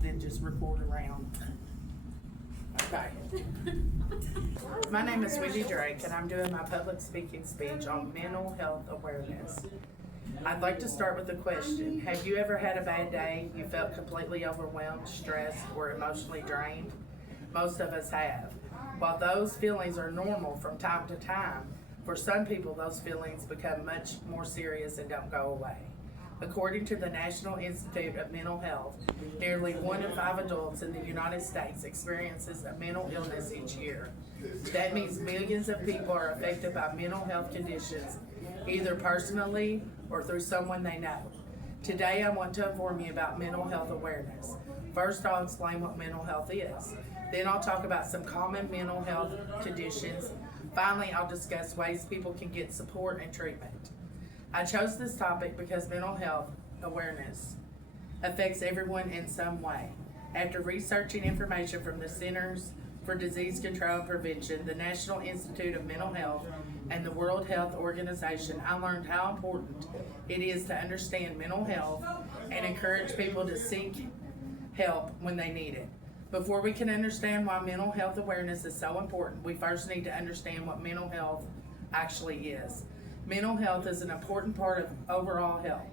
Then just report around. Okay. My name is Wendy Drake, and I'm doing my public speaking speech on mental health awareness. I'd like to start with a question. Have you ever had a bad day? You felt completely overwhelmed, stressed, or emotionally drained? Most of us have. While those feelings are normal from time to time, for some people those feelings become much more serious and don't go away. According to the National Institute of Mental Health, nearly 1 in 5 adults in the United States experiences a mental illness each year. That means millions of people are affected by mental health conditions, either personally or through someone they know. Today I want to inform you about mental health awareness. First, I'll explain what mental health is. Then I'll talk about some common mental health conditions. Finally, I'll discuss ways people can get support and treatment. I chose this topic because mental health awareness affects everyone in some way. After researching information from the Centers for Disease Control and Prevention, the National Institute of Mental Health, and the World Health Organization, I learned how important it is to understand mental health and encourage people to seek help when they need it. Before we can understand why mental health awareness is so important, we first need to understand what mental health actually is. Mental health is an important part of overall health.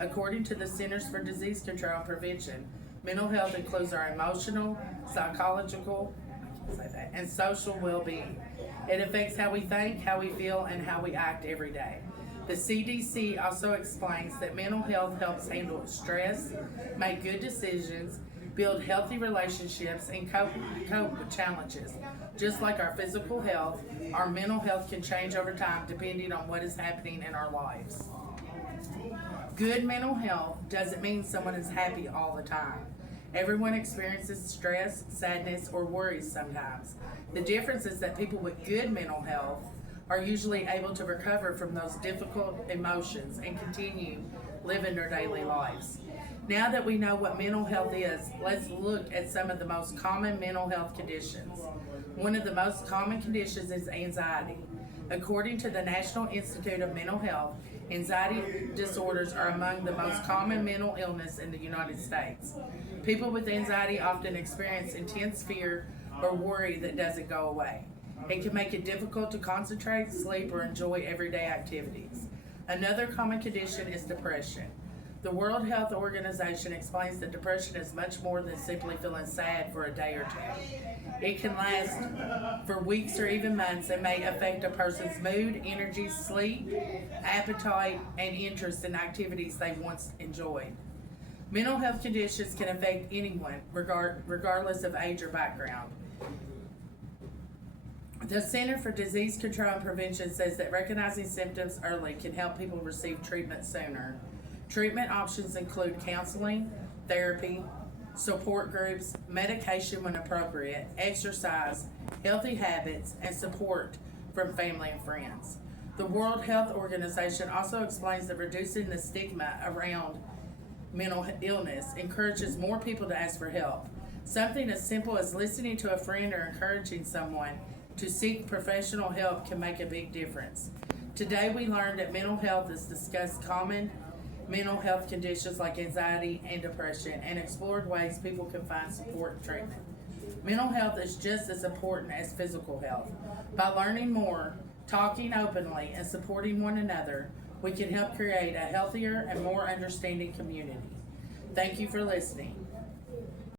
According to the Centers for Disease Control and Prevention, mental health includes our emotional, psychological, and social well-being. It affects how we think, how we feel, and how we act every day. The CDC also explains that mental health helps handle stress, make good decisions, build healthy relationships, and cope with challenges. Just like our physical health, our mental health can change over time depending on what is happening in our lives. Good mental health doesn't mean someone is happy all the time. Everyone experiences stress, sadness, or worries sometimes. The difference is that people with good mental health are usually able to recover from those difficult emotions and continue living their daily lives. Now that we know what mental health is, let's look at some of the most common mental health conditions. One of the most common conditions is anxiety. According to the National Institute of Mental Health, anxiety disorders are among the most common mental illness in the United States. People with anxiety often experience intense fear or worry that doesn't go away. It can make it difficult to concentrate, sleep, or enjoy everyday activities. Another common condition is depression. The World Health Organization explains that depression is much more than simply feeling sad for a day or two. It can last for weeks or even months and may affect a person's mood, energy, sleep, appetite, and interest in activities they once enjoyed. Mental health conditions can affect anyone, regardless of age or background. The Center for Disease Control and Prevention says that recognizing symptoms early can help people receive treatment sooner. Treatment options include counseling, therapy, support groups, medication when appropriate, exercise, healthy habits, and support from family and friends. The World Health Organization also explains that reducing the stigma around mental illness encourages more people to ask for help. Something as simple as listening to a friend or encouraging someone to seek professional help can make a big difference. Today we learned that mental health is discussed common mental health conditions like anxiety and depression, and explored ways people can find support and treatment. Mental health is just as important as physical health. By learning more, talking openly, and supporting one another, we can help create a healthier and more understanding community. Thank you for listening.